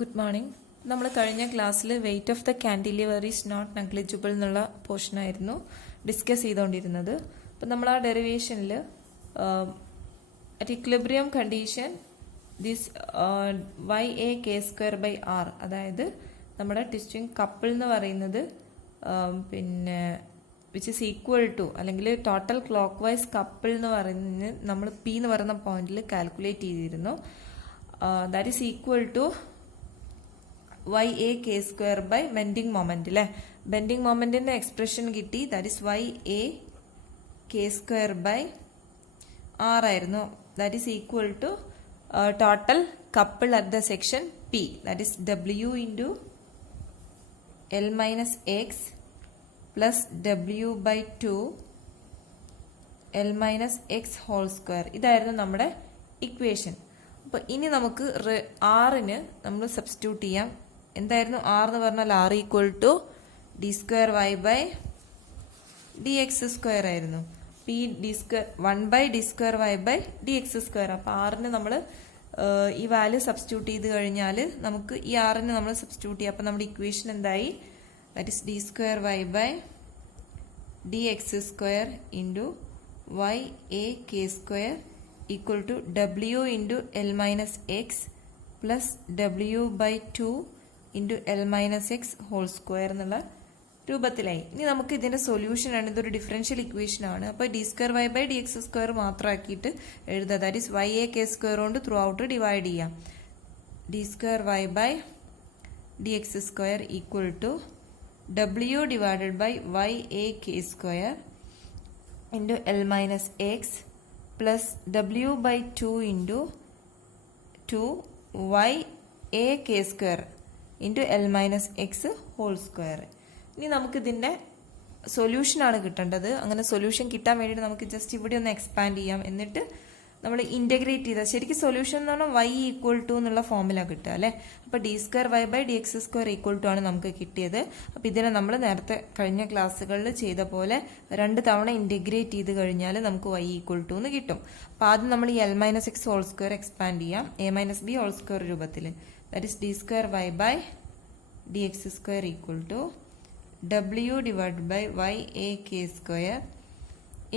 Good morning. നമ്മൾ കഴിഞ്ഞ ക്ലാസ്സിൽ weight of the cantilever is not negligible എന്നുള്ള പോർഷനായിരുന്നു ഡിസ്കസ് ചെയ്തുകൊണ്ടിരുന്നത്. അപ്പം നമ്മൾ ആ ഡെറിവേഷനിൽ at equilibrium condition this YA² അതായത് നമ്മുടെ ട്വിസ്റ്റിംഗ് കപ്പിൾ എന്ന് പറയുന്നത് പിന്നെ വിച്ച് ഇസ് ഈക്വൽ ടു അല്ലെങ്കിൽ ടോട്ടൽ ക്ലോക്ക് വൈസ് കപ്പിൾ എന്ന് പറയുന്നത് നമ്മൾ P എന്ന് പറയുന്ന പോയിന്റിൽ കാൽക്കുലേറ്റ് ചെയ്തിരുന്നു. That is equal to YA² by bending moment അല്ലേ. ബെൻഡിങ് മൊമെന്റിന്റെ എക്സ്പ്രഷൻ കിട്ടി. That is YA² by R ആയിരുന്നു. That is equal to total couple at the section P. That is W into L minus x plus W by 2 L minus x whole square. ഇതായിരുന്നു നമ്മുടെ equation. അപ്പോൾ ഇനി നമുക്ക് ആറിന് നമ്മൾ substitute ചെയ്യാം. എന്തായിരുന്നു R എന്ന് പറഞ്ഞാൽ R equal to d²y by dx² ആയിരുന്നു. P 1/d²y by dx². അപ്പോൾ ആറിന് നമ്മൾ ഈ വാല്യൂ സബ്സ്റ്റിറ്റ്യൂട്ട് ചെയ്ത് കഴിഞ്ഞാൽ നമുക്ക് ഈ ആറിന് നമ്മൾ സബ്സ്റ്റിറ്റ്യൂട്ട് ചെയ്യാം. അപ്പോൾ നമ്മുടെ ഇക്വേഷൻ എന്തായി? That is d²y by dx² into YA² equal to W into L minus x plus W by 2 into L minus x whole square എന്നുള്ള രൂപത്തിലായി. ഇനി നമുക്ക് ഇതിന്റെ സൊല്യൂഷൻ ആണ്. ഇതൊരു ഡിഫറൻഷ്യൽ ഇക്വേഷൻ ആണ്. അപ്പോൾ d²y ബൈ dx² മാത്രമാക്കിയിട്ട് എഴുതുക. ദാറ്റ് ഈസ് YA² കൊണ്ട് ത്രൂ ഔട്ട് ഡിവൈഡ് ചെയ്യാം. d²y by dx² equal to W divided by YA² into L minus x plus W by 2 into 2YA² into L minus x whole square. ഇനി നമുക്ക് ഇതിൻ്റെ സൊല്യൂഷനാണ് കിട്ടേണ്ടത്. അങ്ങനെ solution കിട്ടാൻ വേണ്ടിയിട്ട് നമുക്ക് ജസ്റ്റ് ഇവിടെ ഒന്ന് എക്സ്പാൻഡ് ചെയ്യാം. എന്നിട്ട് നമ്മൾ ഇൻ്റഗ്രേറ്റ് ചെയ്താൽ ശരിക്കും സൊല്യൂഷൻ എന്ന് പറഞ്ഞാൽ Y ഈക്വൽ ടു എന്നുള്ള ഫോമിലാണ് കിട്ടുക അല്ലേ. അപ്പോൾ d²y by dx² equal to ആണ് നമുക്ക് കിട്ടിയത്. അപ്പോൾ ഇതിനെ നമ്മൾ നേരത്തെ കഴിഞ്ഞ ക്ലാസ്സുകളിൽ ചെയ്ത പോലെ 2 തവണ ഇൻ്റഗ്രേറ്റ് ചെയ്ത് കഴിഞ്ഞാൽ നമുക്ക് Y ഈക്വൽ ടു എന്ന് കിട്ടും. അപ്പോൾ ആദ്യം നമ്മൾ ഈ L minus x whole square expand ചെയ്യാം A minus B whole square രൂപത്തിൽ. That is d²y by dx² equal to W divide by YA²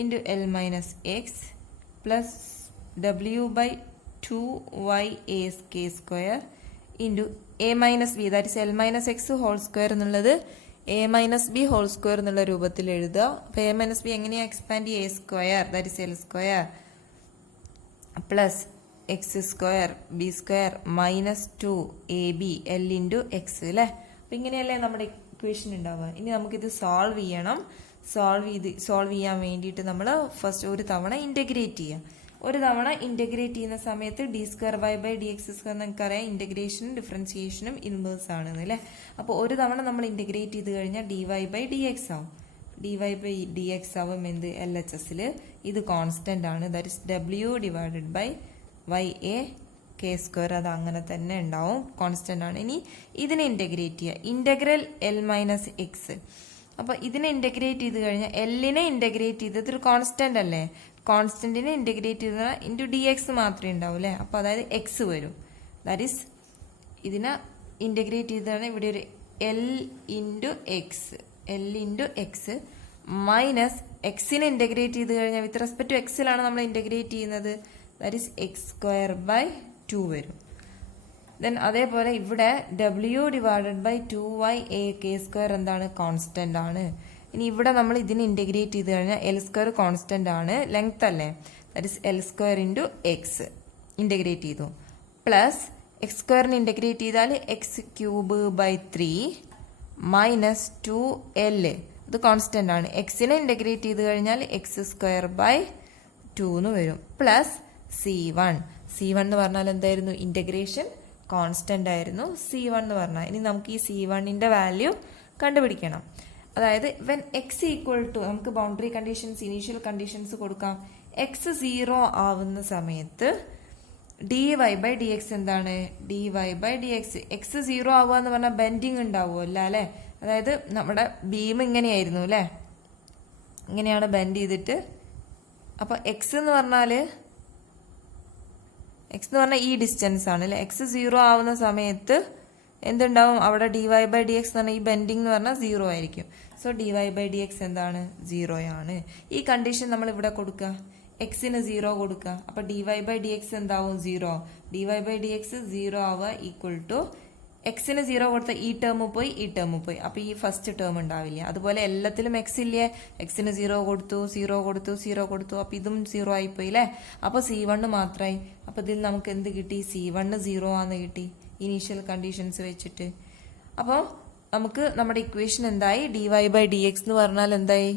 into L minus x plus W by 2YA² into A minus B. That is L minus x whole square എന്നുള്ളത് A minus B whole square എന്നുള്ള രൂപത്തിൽ എഴുതുക. അപ്പോൾ A minus B എങ്ങനെയാണ് expand ചെയ്യുക? A² that is L² plus x² b² minus 2AB L into X അല്ലേ. അപ്പം ഇങ്ങനെയല്ലേ നമ്മുടെ ഇക്വേഷൻ ഉണ്ടാവുക. ഇനി നമുക്കിത് സോൾവ് ചെയ്യണം. സോൾവ് ചെയ്യാൻ വേണ്ടിയിട്ട് നമ്മൾ ഫസ്റ്റ് ഒരു തവണ ഇൻ്റഗ്രേറ്റ് ചെയ്യാം. ഒരു തവണ ഇൻ്റഗ്രേറ്റ് ചെയ്യുന്ന സമയത്ത് d²y ബൈ dx² നമുക്കറിയാം ഇൻ്റഗ്രേഷനും ഡിഫറൻസിയേഷനും ഇൻവേഴ്സ് ആണെന്ന് അല്ലേ. അപ്പോൾ ഒരു തവണ നമ്മൾ ഇൻ്റഗ്രേറ്റ് ചെയ്ത് കഴിഞ്ഞാൽ dy ബൈ dx ആവും. dy ബൈ dx ആവും എന്ത്? LHSൽ ഇത് കോൺസ്റ്റൻ്റ് ആണ്. That is W divided by YA² അത് അങ്ങനെ തന്നെ ഉണ്ടാവും, കോൺസ്റ്റൻ്റ് ആണ്. ഇനി ഇതിനെ ഇൻ്റഗ്രേറ്റ് ചെയ്യുക. Integral L minus X. അപ്പോൾ ഇതിനെ ഇൻ്റഗ്രേറ്റ് ചെയ്ത് കഴിഞ്ഞാൽ എല്ലിനെ ഇൻ്റഗ്രേറ്റ് ചെയ്ത് ഇതൊരു കോൺസ്റ്റൻ്റ് അല്ലേ. കോൺസ്റ്റൻറ്റിനെ ഇൻ്റഗ്രേറ്റ് ചെയ്താൽ ഇൻറ്റു dx മാത്രമേ ഉണ്ടാവൂ അല്ലേ. അപ്പോൾ അതായത് എക്സ് വരും. ദാറ്റ് ഈസ് ഇതിനെ ഇൻ്റഗ്രേറ്റ് ചെയ്താണ് ഇവിടെ ഒരു L ഇൻറ്റു എക്സ് മൈനസ് എക്സിനെ ഇൻ്റഗ്രേറ്റ് ചെയ്ത് കഴിഞ്ഞാൽ വിത്ത് റെസ്പെക്ട് ടു എക്സിലാണ് നമ്മൾ ഇൻ്റഗ്രേറ്റ് ചെയ്യുന്നത്. ദാറ്റ് ഈസ് x² ബൈ 2 വരും. ദെൻ അതേപോലെ ഇവിടെ W ഡിവൈഡഡ് ബൈ 2YA² എന്താണ്? കോൺസ്റ്റൻ്റ് ആണ്. ഇനി ഇവിടെ നമ്മൾ ഇതിന് ഇൻ്റഗ്രേറ്റ് ചെയ്ത് കഴിഞ്ഞാൽ L² കോൺസ്റ്റൻ്റ് ആണ്, ലെങ്ത് അല്ലേ. That is L² into X integrate ചെയ്തു പ്ലസ് x² ഇൻ്റഗ്രേറ്റ് ചെയ്താൽ x³ ബൈ 3 മൈനസ് 2L ഇത് കോൺസ്റ്റൻ്റ് ആണ്. എക്സിനെ ഇൻ്റഗ്രേറ്റ് ചെയ്ത് കഴിഞ്ഞാൽ x² ബൈ 2 എന്ന് വരും പ്ലസ് C1 എന്ന് പറഞ്ഞാൽ എന്തായിരുന്നു? ഇൻ്റഗ്രേഷൻ കോൺസ്റ്റൻ്റ് ആയിരുന്നു C1 എന്ന് പറഞ്ഞാൽ. ഇനി നമുക്ക് ഈ C1ൻ്റെ വാല്യൂ കണ്ടുപിടിക്കണം. അതായത് വെൻ എക്സ് ഈക്വൽ ടു നമുക്ക് ബൗണ്ടറി കണ്ടീഷൻസ് ഇനീഷ്യൽ കണ്ടീഷൻസ് കൊടുക്കാം. എക്സ് 0 ആവുന്ന സമയത്ത് dy ബൈ dx എന്താണ്? dy by dx. എക്സ് 0 ആവുക എന്ന് പറഞ്ഞാൽ ബെൻഡിങ് ഉണ്ടാവുമല്ല അല്ലേ. അതായത് നമ്മുടെ ബീം ഇങ്ങനെയായിരുന്നു അല്ലേ, ഇങ്ങനെയാണ് ബെൻഡ് ചെയ്തിട്ട്. അപ്പോൾ എക്സ് എന്ന് പറഞ്ഞാൽ ഈ ഡിസ്റ്റൻസ് ആണ് അല്ലേ. എക്സ് 0 ആവുന്ന സമയത്ത് എന്തുണ്ടാവും അവിടെ dy/dx എന്ന് പറഞ്ഞാൽ ഈ ബെൻഡിങ് എന്ന് പറഞ്ഞാൽ 0 ആയിരിക്കും. സോ dy/dx എന്താണ് 0 ആണ്. ഈ കണ്ടീഷൻ നമ്മൾ ഇവിടെ കൊടുക്കുക, എക്സിന് 0 കൊടുക്കുക. അപ്പൊ dy/dx എന്താവും 0. dy/dx 0 ആവുക ഈക്വൽ ടു എക്സിന് 0 കൊടുത്ത ഈ ടേം പോയി ഈ ടേം പോയി. അപ്പൊ ഈ ഫസ്റ്റ് ടേം ഉണ്ടാവില്ല. അതുപോലെ എല്ലാത്തിലും എക്സ് ഇല്ലേ, എക്സിന് 0 കൊടുത്തു 0 കൊടുത്തു 0 കൊടുത്തു. അപ്പൊ ഇതും 0 ആയിപ്പോയി അല്ലേ. അപ്പൊ C1 മാത്രമായി. അപ്പൊ ഇതിൽ നമുക്ക് എന്ത് കിട്ടി, C1 0 ആന്ന് കിട്ടി ഇനീഷ്യൽ കണ്ടീഷൻസ് വെച്ചിട്ട്. അപ്പോൾ നമുക്ക് നമ്മുടെ ഇക്വേഷൻ എന്തായി, dy/dx എന്ന് പറഞ്ഞാൽ എന്തായി,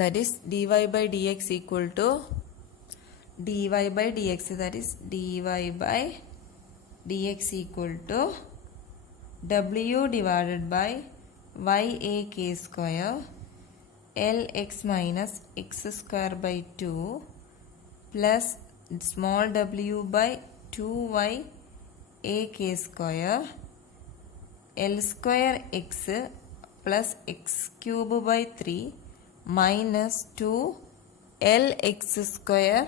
that is dy/dx equal to dy/dx, that is dy/dx equal to w divided by y(a)k square lx minus x square by 2 plus small w by 2y(a)k square l square x plus x cube by 3 minus 2 lx square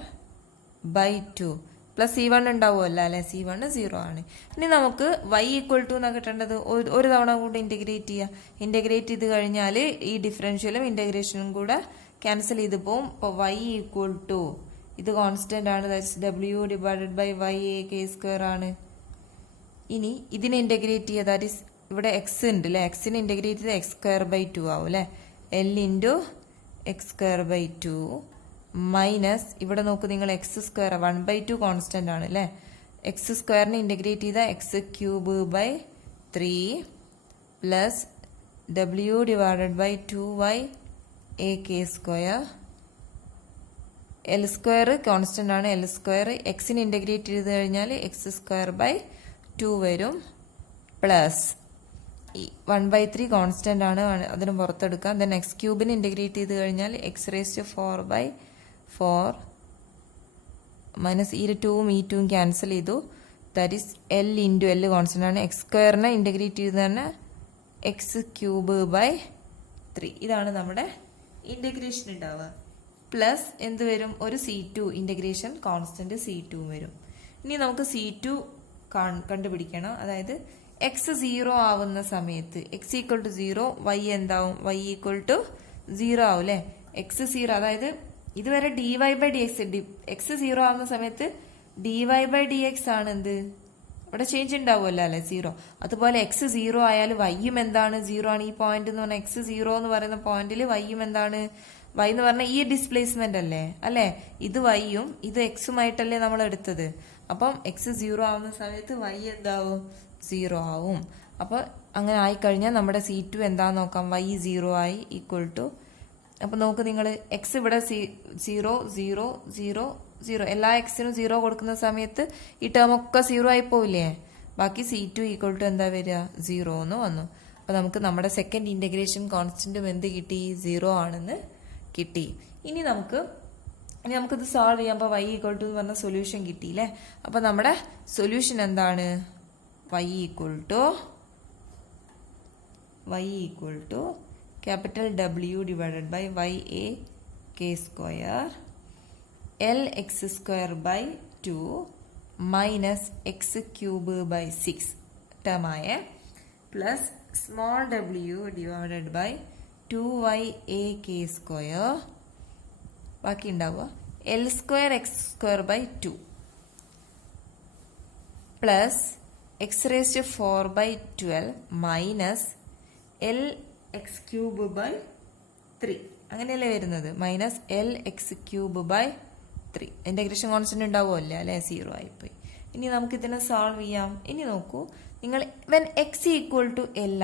by 2 plus C1 ഉണ്ടാവുമല്ലോ അല്ലെ. C1 0 ആണ്. ഇനി നമുക്ക് y equal to എന്നാ കിട്ടേണ്ടത്. ഒരു തവണ കൂടി ഇന്റഗ്രേറ്റ് ചെയ്യുക. ഇന്റഗ്രേറ്റ് ചെയ്ത് കഴിഞ്ഞാൽ ഈ ഡിഫറൻഷ്യലും ഇന്റഗ്രേഷനും കൂടെ ക്യാൻസൽ ചെയ്ത് പോവും. അപ്പോൾ y ഈക്വൽ ടു ഇത് കോൺസ്റ്റന്റ് ആണ്, that's w divided by y(a)k square ആണ്. ഇനി ഇതിനെ ഇന്റഗ്രേറ്റ് ചെയ്യുക, ദാറ്റ് ഈസ് ഇവിടെ എക്സ് ഉണ്ട് അല്ലെ, എക്സിനെ ഇന്റഗ്രേറ്റ് ചെയ്ത് x സ്ക്വയർ ബൈ 2 ആവും അല്ലെ. l into x square by 2 minus ഇവിടെ നോക്കൂ നിങ്ങൾ എക്സ് സ്ക്വയർ 1/2 കോൺസ്റ്റന്റ് ആണ് അല്ലെ. എക്സ് സ്ക്വയറിനെ ഇന്റഗ്രേറ്റ് ചെയ്ത x cube by 3 plus w divided by 2y(a)k square. L square constant ആണ്, എൽ സ്ക്വയർ എക്സിനെ ഇന്റഗ്രേറ്റ് ചെയ്ത് കഴിഞ്ഞാൽ എക്സ് സ്ക്വയർ ബൈ 2 വരും പ്ലസ് 1/3 കോൺസ്റ്റന്റ് ആണ്, അതിന് പുറത്തെടുക്കാം. ദെൻ എക്സ് ക്യൂബിന് ഇന്റഗ്രേറ്റ് ചെയ്ത് കഴിഞ്ഞാൽ എക്സ് റേസ് ടു 4/4 മൈനസ് ഈ 2ഉം ഈ 2ഉം ക്യാൻസൽ ചെയ്തു. That is L into L constant ആണ്. എക്സ് സ്ക്വയറിനെ ഇന്റഗ്രേറ്റ് ചെയ്ത് തന്നെ എക്സ് ക്യൂബ് ബൈ 3. ഇതാണ് നമ്മുടെ ഇന്റഗ്രേഷൻ ഉണ്ടാവുക. പ്ലസ് എന്ത് വരും, ഒരു C2 ഇന്റഗ്രേഷൻ കോൺസ്റ്റന്റ് C2 വരും. ഇനി നമുക്ക് C2 കണ്ടുപിടിക്കണം. അതായത് എക്സ് 0 ആവുന്ന സമയത്ത് എക്സ് ഈക്വൽ ടു 0, വൈ എന്താവും, വൈ ഈക്വൽ ടു 0 ആവും അല്ലെ. എക്സ് 0 അതായത് ഇതുവരെ dy/dx എക്സ് 0 ആവുന്ന സമയത്ത് dy/dx ആണ് എന്ത്, ഇവിടെ ചേഞ്ച് ഉണ്ടാവുമല്ലോ അല്ലെ 0. അതുപോലെ എക്സ് 0 ആയാൽ വൈയും എന്താണ് 0 ആണ്. ഈ പോയിന്റ് എന്ന് പറഞ്ഞാൽ എക്സ് 0 എന്ന് പറയുന്ന പോയിന്റിൽ വൈയും എന്താണ്, വൈ എന്ന് പറഞ്ഞാൽ ഈ ഡിസ്പ്ലേസ്മെന്റ് അല്ലേ. ഇത് വൈയും ഇത് എക്സുമായിട്ടല്ലേ നമ്മൾ എടുത്തത്. അപ്പം എക്സ് 0 ആവുന്ന സമയത്ത് വൈ എന്താവും 0 ആവും. അപ്പോൾ അങ്ങനെ ആയിക്കഴിഞ്ഞാൽ നമ്മുടെ C2 എന്താന്ന് നോക്കാം. y 0 ആയി ഈക്വൽ ടു, അപ്പോൾ നോക്ക് നിങ്ങൾ എക്സ് ഇവിടെ 0 0 0 0 എല്ലാ എക്സിനും 0 കൊടുക്കുന്ന സമയത്ത് ഈ ടേം ഒക്കെ 0 ആയി പോവില്ലേ. ബാക്കി C2 ഈക്വൽ ടു എന്താ വരിക 0 എന്ന് വന്നു. അപ്പോൾ നമുക്ക് നമ്മുടെ സെക്കൻഡ് ഇന്റഗ്രേഷൻ കോൺസ്റ്റന്റും എന്ത് കിട്ടി 0 ആണെന്ന് കിട്ടി. ഇനി നമുക്കിത് സോൾവ് ചെയ്യാം. അപ്പോൾ y ഈക്വൽ ടു എന്ന് പറഞ്ഞ സൊല്യൂഷൻ കിട്ടിയില്ലേ. അപ്പോൾ നമ്മുടെ സൊല്യൂഷൻ എന്താണ്, y equal to capital W divided by y(a)k square lx square by 2 minus x cube by 6 ടേമായ plus small w divided by 2y(a)k square. ബാക്കി ഉണ്ടാവുക L square x square by 2 plus x raise to 4/12 minus L x cube by 3 അങ്ങനെയല്ലേ വരുന്നത്. Minus L x cube by 3 integration constant ഉണ്ടാവുമല്ലോ അല്ലെ, 0 ആയിപ്പോയി. ഇനി നമുക്ക് ഇതിനെ സോൾവ് ചെയ്യാം. ഇനി നോക്കൂ നിങ്ങൾ, when x equal to l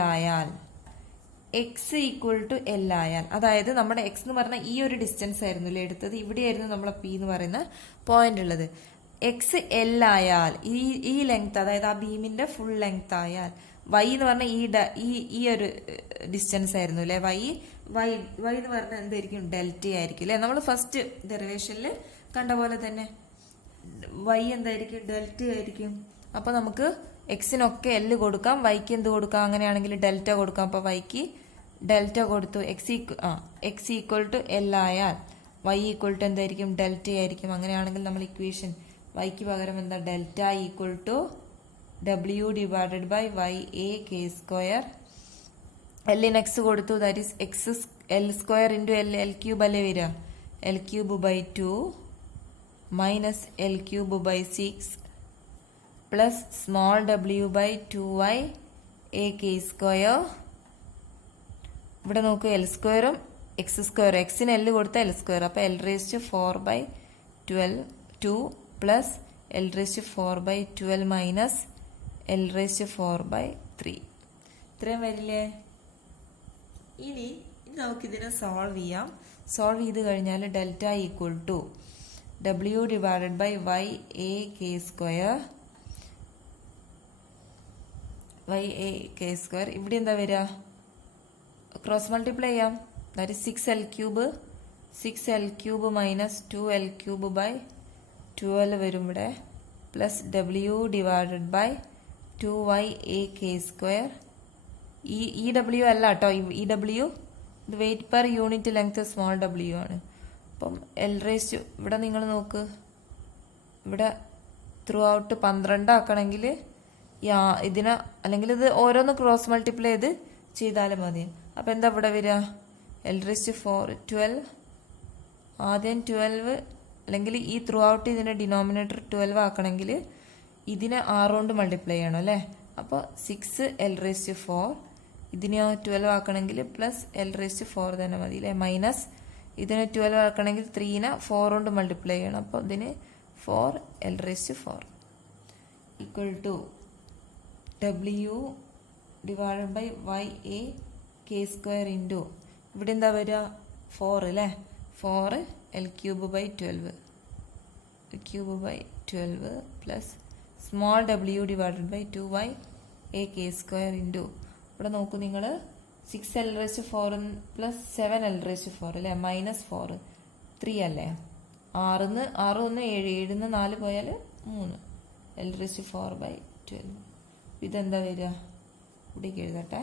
ആയാൽ അതായത് നമ്മുടെ എക്സ് എന്ന് പറഞ്ഞാൽ ഈ ഒരു ഡിസ്റ്റൻസ് ആയിരുന്നു അല്ലേ എടുത്തത്, ഇവിടെയായിരുന്നു നമ്മളെ പി എന്ന് പറയുന്ന പോയിന്റ് ഉള്ളത്. എക്സ് എൽ ആയാൽ ഈ ലെങ്ത്, അതായത് ആ ബീമിന്റെ ഫുൾ ലെങ്ത് ആയാൽ, വൈ എന്ന് പറഞ്ഞാൽ ഈ ഒരു ഡിസ്റ്റൻസ് ആയിരുന്നു അല്ലെ, വൈ എന്ന് പറഞ്ഞാൽ എന്തായിരിക്കും ഡെൽറ്റ ആയിരിക്കും അല്ലെ. നമ്മൾ ഫസ്റ്റ് ഡെറിവേഷനിൽ കണ്ട പോലെ തന്നെ വൈ എന്തായിരിക്കും ഡെൽറ്റ ആയിരിക്കും. അപ്പൊ നമുക്ക് എക്സിനൊക്കെ എല് കൊടുക്കാം, വൈക്ക് എന്ത് കൊടുക്കാം, അങ്ങനെയാണെങ്കിൽ ഡെൽറ്റ കൊടുക്കാം. അപ്പൊ വൈക്ക് ഡെൽറ്റ കൊടുത്തു. എക്സ് ഈക്വൽ ടു എൽ ആയാൽ വൈ ഈക്വൽ ടു എന്തായിരിക്കും ഡെൽറ്റ ആയിരിക്കും. അങ്ങനെയാണെങ്കിൽ നമ്മൾ ഇക്വേഷൻ വൈക്ക് പകരം എന്താ ഡെൽറ്റ ഈക്വൽ ടു ഡബ്ല്യു divided by Y A K square. എല്ലിന് എക്സ് കൊടുത്തു, that is x l square into l cube അല്ലേ വരിക. L cube by 2 minus l cube by 6 plus small ഡബ്ല്യു by 2y A K square. ഇവിടെ നോക്കൂ, l സ്ക്വയറും x square, എക്സിന് l കൊടുത്ത എൽ സ്ക്വയർ, അപ്പോൾ l raise to 4/2 plus l raise to 4/12 minus l raise to 4/3. ഇത്രയും വരില്ലേ? ഇനി നമുക്കിതിനെ സോൾവ് ചെയ്യാം. സോൾവ് ചെയ്ത് കഴിഞ്ഞാൽ ഡെൽറ്റ ഈക്വൽ ടു ഡബ്ല്യു divided by Y A K square, y A K square. ഇവിടെ എന്താ വരിക? ക്രോസ് മൾട്ടിപ്ലൈ ചെയ്യാം. That is 6l cube minus 2l cube by 12 വരും ഇവിടെ, പ്ലസ് ഡബ്ല്യു divided by 2y A K square. ഈ ഡബ്ല്യു അല്ല കേട്ടോ, ഈ ഡബ്ല്യു ഇത് weight per unit length small ഡബ്ല്യു ആണ്. അപ്പം എൽ റേസ് ടു ഇവിടെ നിങ്ങൾ നോക്ക്, ഇവിടെ ത്രൂ ഔട്ട് 12 ആക്കണമെങ്കിൽ ഇതിനെ അല്ലെങ്കിൽ ഇത് ഓരോന്ന് ക്രോസ് മൾട്ടിപ്ലൈ ചെയ്താലും മതി. അപ്പം എന്താ ഇവിടെ വരിക? എൽ റേസ് ടു 12, ആദ്യം 12 അല്ലെങ്കിൽ ഈ ത്രൂ ഔട്ട് ഇതിൻ്റെ ഡിനോമിനേറ്റർ 12 ആക്കണമെങ്കിൽ ഇതിനെ 6 കൊണ്ട് മൾട്ടിപ്ലൈ ചെയ്യണം അല്ലേ. അപ്പോൾ 6 എൽ റേസ് ടു 4, ഇതിനെ 12 ആക്കണമെങ്കിൽ പ്ലസ് എൽ റേസ് ടു 4 തന്നെ മതി അല്ലേ. മൈനസ് ഇതിനെ 12 ആക്കണമെങ്കിൽ 3നെ 4 കൊണ്ട് മൾട്ടിപ്ലൈ ചെയ്യണം. അപ്പോൾ ഇതിന് 4 l raise to 4 equal to ഡബ്ല്യു divided by Y A K square into ഇവിടെ എന്താ വരിക? 4 അല്ലേ. 4 l cube by 12 plus small W divided by 2y A K square into ഇവിടെ നോക്കൂ നിങ്ങൾ 6 l raise to 4 plus 7 l raise to 4 അല്ലേ, minus 4 3 അല്ലേ. 6 7 7 4 പോയാൽ 3 എൽ റേസ് ടു 4/12. ഇതെന്താ വരിക? ഇവിടേക്ക് എഴുതട്ടെ.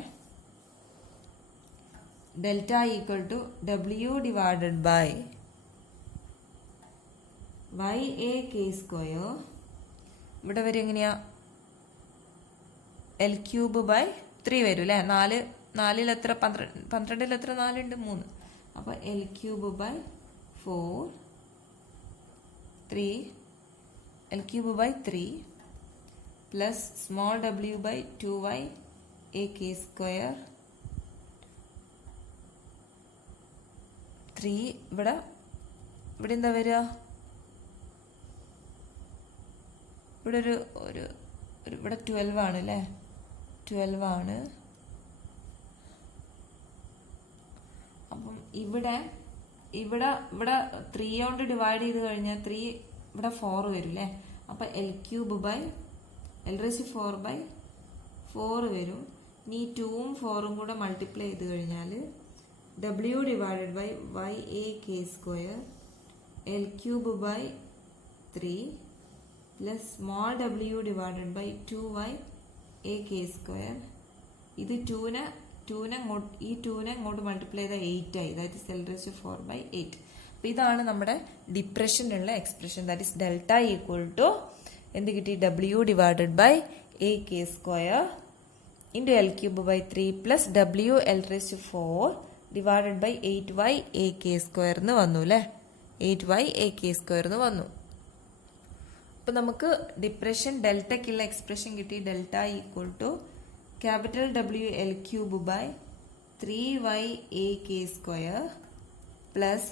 ഡെൽറ്റ ഈക്വൽ ടു ഡബ്ല്യു divided by Y A K square. ഇവിടെ വരും എങ്ങനെയാ? എൽ ക്യൂബ് ബൈ 3 വരും അല്ലേ. 4 എത്ര? 12 എത്ര? 4 ഉണ്ട് 3. അപ്പോൾ l cube by 4 3 l cube by 3 plus small ഡബ്ല്യു by 2y A K square 3. ഇവിടെ എന്താ വരിക? ഇവിടെ ഇവിടെ 12 ആണ് അല്ലേ, 12 ആണ്. അപ്പം ഇവിടെ 3 കൊണ്ട് ഡിവൈഡ് ചെയ്ത് കഴിഞ്ഞാൽ 3 ഇവിടെ 4 വരും അല്ലേ. അപ്പം L cube by L raise 4/4 വരും. ഇനി 2ഉം 4ഉം കൂടെ മൾട്ടിപ്ലൈ ചെയ്ത് കഴിഞ്ഞാൽ W divided by Y A K square L cube by 3 plus small W divided by 2y A K square. ഇത് 2നെ ഇങ്ങോട്ട് മൾട്ടിപ്ലൈ ചെയ്താൽ 8 ആയി. That is L raise to 4/8. അപ്പോൾ ഇതാണ് നമ്മുടെ ഡിപ്രഷനുള്ള expression. That is delta equal to എന്ത് കിട്ടി? W divided by A K square into l cube by 3 plus ഡബ്ല്യു l raise to 4 divided by 8y a K square എന്ന് വന്നു അല്ലേ. 8y എ കെ സ്ക്വയർ എന്ന് വന്നു. അപ്പോൾ നമുക്ക് ഡിപ്രഷൻ ഡെൽറ്റയ്ക്കുള്ള എക്സ്പ്രഷൻ കിട്ടി. ഡെൽറ്റ ഈക്വൽ ടു ക്യാപിറ്റൽ ഡബ്ല്യു l cube by 3y a K square plus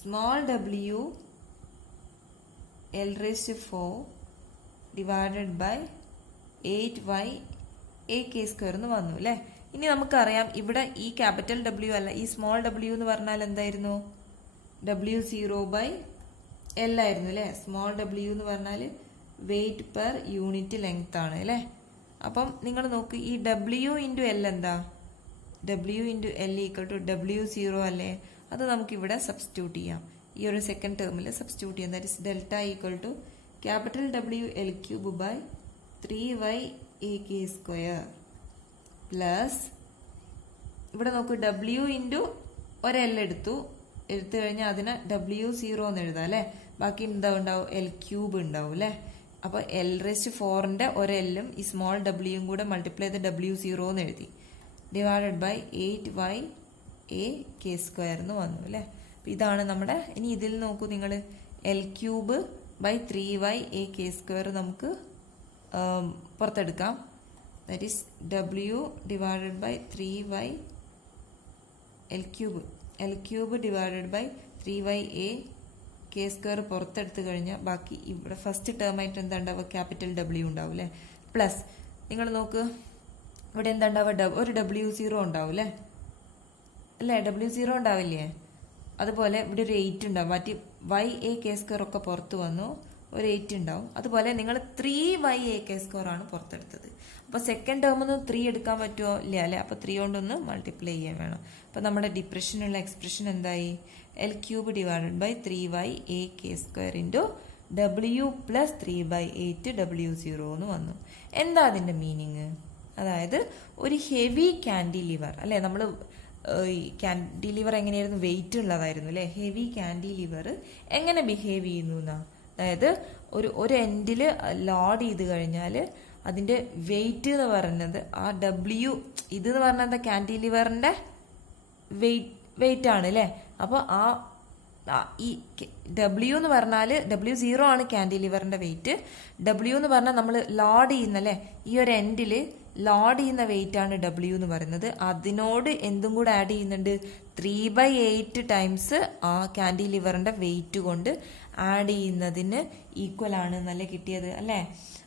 small ഡബ്ല്യു l raise to 4 divided by 8y a K square എന്ന് വന്നു അല്ലേ. ഇനി നമുക്കറിയാം ഇവിടെ ഈ ക്യാപിറ്റൽ ഡബ്ല്യു അല്ല, ഈ സ്മോൾ ഡബ്ല്യു എന്ന് പറഞ്ഞാൽ എന്തായിരുന്നു? W0/L ആയിരുന്നു അല്ലേ. സ്മോൾ ഡബ്ല്യു എന്ന് പറഞ്ഞാൽ വെയിറ്റ് പെർ യൂണിറ്റ് ലെങ്ത് ആണ് അല്ലേ. അപ്പം നിങ്ങൾ നോക്ക്, ഈ W ഇൻറ്റു L എന്താ? W into L equal to W0 അല്ലേ. അത് നമുക്കിവിടെ സബ്സ്റ്റിറ്റ്യൂട്ട് ചെയ്യാം. ഈ ഒരു സെക്കൻഡ് ടേമിൽ സബ്സ്റ്റിറ്റ്യൂട്ട് ചെയ്യാം. That is delta equal to capital W L cube by 3y a K square plus ഇവിടെ നോക്കൂ, W ഇൻറ്റു ഒരു L എടുത്തു കഴിഞ്ഞാൽ അതിനെ W0 എന്ന് എഴുതാം അല്ലേ. ബാക്കി എന്താ ഉണ്ടാവും, എൽ ക്യൂബ് ഉണ്ടാവും അല്ലേ. അപ്പോൾ L⁴ ഒരു എല്ലും ഈ സ്മോൾ ഡബ്ല്യൂയും കൂടെ മൾട്ടിപ്ലൈ ചെയ്ത് W0 എന്ന് എഴുതി, ഡിവൈഡഡ് ബൈ 8YA² എന്ന് വന്നു അല്ലേ. അപ്പം ഇതാണ് നമ്മുടെ, ഇനി ഇതിൽ നോക്കൂ നിങ്ങൾ, L³ ബൈ 3YA² നമുക്ക് പുറത്തെടുക്കാം. That is W divided by 3Y L³ divided by 3YA² പുറത്തെടുത്ത് കഴിഞ്ഞാൽ ബാക്കി ഇവിടെ ഫസ്റ്റ് ടേം ആയിട്ട് എന്താ ഉണ്ടാവുക, ക്യാപിറ്റൽ W ഉണ്ടാവും അല്ലേ. പ്ലസ് നിങ്ങൾ നോക്ക്, ഇവിടെ എന്താ ഉണ്ടാവുക, ഒരു W0 ഉണ്ടാവും അല്ലേ, W0 ഉണ്ടാവില്ലേ. അതുപോലെ ഇവിടെ ഒരു 8 ഉണ്ടാവും, മറ്റേ YA² ഒക്കെ പുറത്ത് വന്നു, ഒരു 8 ഉണ്ടാവും. അതുപോലെ നിങ്ങൾ 3YA² ആണ് പുറത്തെടുത്തത്. അപ്പോൾ സെക്കൻഡ് ടേമൊന്നും 3 എടുക്കാൻ പറ്റുമോ, ഇല്ല അല്ലേ. അപ്പോൾ 3 കൊണ്ടൊന്ന് മൾട്ടിപ്ലൈ ചെയ്യാൻ വേണം. അപ്പോൾ നമ്മുടെ ഡിപ്രഷനുള്ള എക്സ്പ്രഷൻ എന്തായി, L³ divided by 3YA² into W plus 3/8 W0 എന്ന് വന്നു. എന്താ അതിൻ്റെ മീനിങ്? അതായത് ഒരു ഹെവി ക്യാൻഡിലിവർ അല്ലേ, നമ്മൾ ക്യാൻഡിലിവർ എങ്ങനെയായിരുന്നു, വെയിറ്റ് ഉള്ളതായിരുന്നു അല്ലേ. ഹെവി ക്യാൻഡിലിവർ എങ്ങനെ ബിഹേവ് ചെയ്യുന്നു എന്നാ, അതായത് ഒരു എൻഡിൽ ലോഡ് ചെയ്ത് കഴിഞ്ഞാൽ അതിൻ്റെ വെയിറ്റ് എന്ന് പറയുന്നത് ആ ഇതെന്ന് പറഞ്ഞാൽ എന്താ, ക്യാൻഡിലിവറിൻ്റെ വെയിറ്റ് ആണ് അല്ലേ. അപ്പോൾ ഈ W എന്ന് പറഞ്ഞാൽ W0 ആണ് ക്യാൻഡിലിവറിൻ്റെ വെയിറ്റ്. W എന്ന് പറഞ്ഞാൽ നമ്മൾ ലോഡ് ചെയ്യുന്ന അല്ലേ, ഈ ഒരു എൻഡിൽ ലോഡ് ചെയ്യുന്ന വെയിറ്റ് ആണ് W എന്ന് പറയുന്നത്. അതിനോട് എന്തും കൂടെ ആഡ് ചെയ്യുന്നുണ്ട്, 3/8 ടൈംസ് ആ ക്യാൻഡിലിവറിൻ്റെ വെയിറ്റ് കൊണ്ട് ആഡ് ചെയ്യുന്നതിന് ഈക്വൽ ആണ് എന്നല്ലേ കിട്ടിയത് അല്ലേ.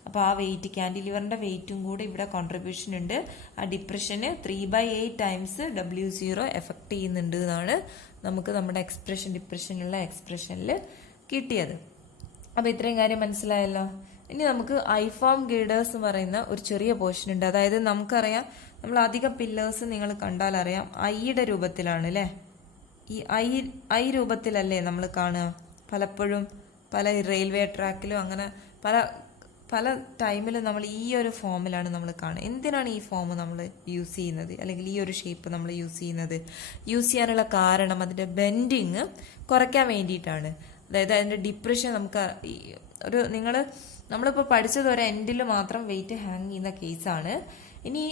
അപ്പോൾ ആ വെയിറ്റ്, ക്യാൻഡിലിവറിൻ്റെ വെയിറ്റും കൂടെ ഇവിടെ കോൺട്രിബ്യൂഷൻ ഉണ്ട്. ആ ഡിപ്രഷന് 3/8 ടൈംസ് W0 എഫക്ട് ചെയ്യുന്നുണ്ട് എന്നാണ് നമുക്ക് നമ്മുടെ ഡിപ്രഷനുള്ള എക്സ്പ്രഷനിൽ കിട്ടിയത്. അപ്പോൾ ഇത്രയും കാര്യം മനസ്സിലായല്ലോ. ഇനി നമുക്ക് ഐഫോം ഗീഡേഴ്സ് എന്ന് പറയുന്ന ഒരു ചെറിയ പോർഷൻ ഉണ്ട്. അതായത് നമുക്കറിയാം, നമ്മൾ അധികം പില്ലേഴ്സ് നിങ്ങൾ കണ്ടാൽ അറിയാം ഐയുടെ രൂപത്തിലാണ് അല്ലേ. ഈ ഐ രൂപത്തിലല്ലേ നമ്മൾ കാണുക പലപ്പോഴും, പല റെയിൽവേ ട്രാക്കിലും അങ്ങനെ പല ടൈമിലും നമ്മൾ ഈ ഒരു ഫോമിലാണ് നമ്മൾ കാണുക. എന്തിനാണ് ഈ ഫോം നമ്മൾ യൂസ് ചെയ്യുന്നത്, അല്ലെങ്കിൽ ഈ ഒരു ഷേപ്പ് നമ്മൾ യൂസ് ചെയ്യാനുള്ള കാരണം അതിൻ്റെ ബെൻഡിങ് കുറയ്ക്കാൻ വേണ്ടിയിട്ടാണ്. അതായത് അതിൻ്റെ ഡിപ്രഷൻ നമുക്ക് നമ്മളിപ്പോൾ പഠിച്ചത് ഒരു എൻഡിൽ മാത്രം വെയിറ്റ് ഹാങ് ചെയ്യുന്ന കേസാണ്. ഇനി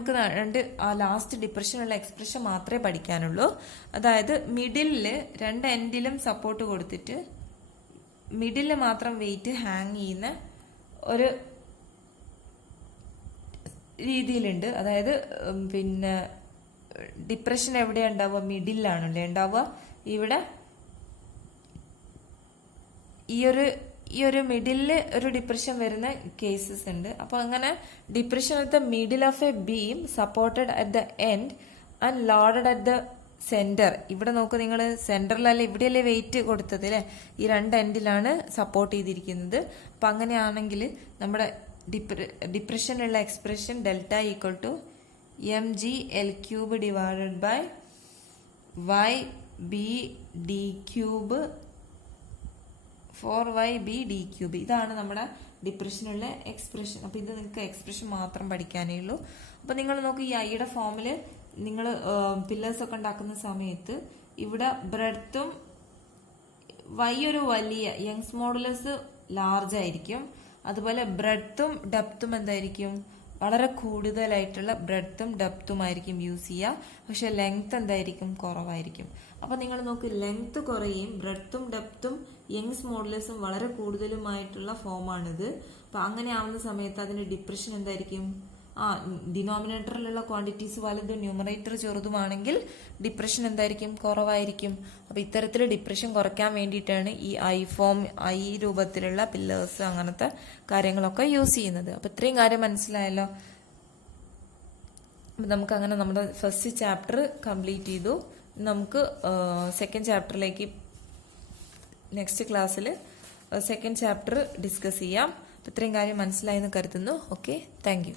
നമുക്ക് ലാസ്റ്റ് ഡിപ്രഷനുള്ള എക്സ്പ്രഷൻ മാത്രമേ പഠിക്കാനുള്ളൂ. അതായത് മിഡിലിൽ രണ്ട് എൻഡിലും സപ്പോർട്ട് കൊടുത്തിട്ട് മിഡിലിൽ മാത്രം വെയിറ്റ് ഹാങ് ചെയ്യുന്ന ഒരു രീതിയിലുണ്ട്. അതായത് പിന്നെ ഡിപ്രഷൻ എവിടെയാണ് ഉണ്ടാവുക, മിഡിലാണല്ലേ ഉണ്ടാവുക. ഇവിടെ ഈ ഒരു മിഡിലിൽ ഒരു ഡിപ്രഷൻ വരുന്ന കേസസ് ഉണ്ട്. അപ്പോൾ അങ്ങനെ depression at the middle of A beam supported at the end and loaded at the centre. ഇവിടെ നോക്കൂ നിങ്ങൾ, സെന്ററിലല്ലേ ഇവിടെയല്ലേ വെയിറ്റ് കൊടുത്തത് അല്ലേ, ഈ രണ്ട് എൻഡിലാണ് സപ്പോർട്ട് ചെയ്തിരിക്കുന്നത്. അപ്പം അങ്ങനെയാണെങ്കിൽ നമ്മുടെ ഡിപ്രഷനുള്ള expression delta equal to mg(L³ divided by yb(d³) 4yb(d³). ഇതാണ് നമ്മുടെ ഡിപ്രഷനുള്ള എക്സ്പ്രഷൻ. അപ്പോൾ ഇത് നിങ്ങൾക്ക് എക്സ്പ്രഷൻ മാത്രം പഠിക്കാനേ ഉള്ളൂ. അപ്പോൾ നിങ്ങൾ നോക്കൂ, ഈ ഐയുടെ ഫോമിൽ നിങ്ങൾ പില്ലേഴ്സ് ഒക്കെ ഉണ്ടാക്കുന്ന സമയത്ത് ഇവിടെ ബ്രെഡ്ത്തും ഒരു വലിയ യങ്സ് മോഡുലസ് ലാർജ് ആയിരിക്കും. അതുപോലെ ബ്രെഡ്ത്തും ഡെപ്തും എന്തായിരിക്കും, വളരെ കൂടുതലായിട്ടുള്ള ബ്രെഡ്ത്തും ഡെപ്തും ആയിരിക്കും യൂസ് ചെയ്യുക. പക്ഷെ ലെങ്ത് എന്തായിരിക്കും, കുറവായിരിക്കും. അപ്പൊ നിങ്ങൾ നോക്ക്, ലെങ്ത് കുറയും, ബ്രെഡ്ത്തും ഡെപ്തും യങ്സ് മോഡുലസും വളരെ കൂടുതലുമായിട്ടുള്ള ഫോമാണിത്. അപ്പൊ അങ്ങനെ ആവുന്ന സമയത്ത് അതിന്റെ ഡിപ്രഷൻ എന്തായിരിക്കും, ഡിനോമിനേറ്ററിലുള്ള ക്വാണ്ടിറ്റീസ് വലുതും ന്യൂമറേറ്റർ ചെറുതുമാണെങ്കിൽ ഡിപ്രഷൻ എന്തായിരിക്കും, കുറവായിരിക്കും. അപ്പൊ ഇത്തരത്തിൽ ഡിപ്രഷൻ കുറയ്ക്കാൻ വേണ്ടിയിട്ടാണ് ഈ ഐ രൂപത്തിലുള്ള പില്ലേഴ്സ് അങ്ങനത്തെ കാര്യങ്ങളൊക്കെ യൂസ് ചെയ്യുന്നത്. അപ്പൊ ഇത്രയും കാര്യം മനസ്സിലായല്ലോ. നമുക്ക് അങ്ങനെ നമ്മുടെ ഫസ്റ്റ് ചാപ്റ്റർ കംപ്ലീറ്റ് ചെയ്തു. നമുക്ക് സെക്കൻഡ് ചാപ്റ്ററിലേക്ക് നെക്സ്റ്റ് ക്ലാസ്സിൽ സെക്കൻഡ് ചാപ്റ്റർ ഡിസ്കസ് ചെയ്യാം. ഇത്രയും കാര്യം മനസ്സിലായെന്ന് കരുതുന്നു. Okay, thank you.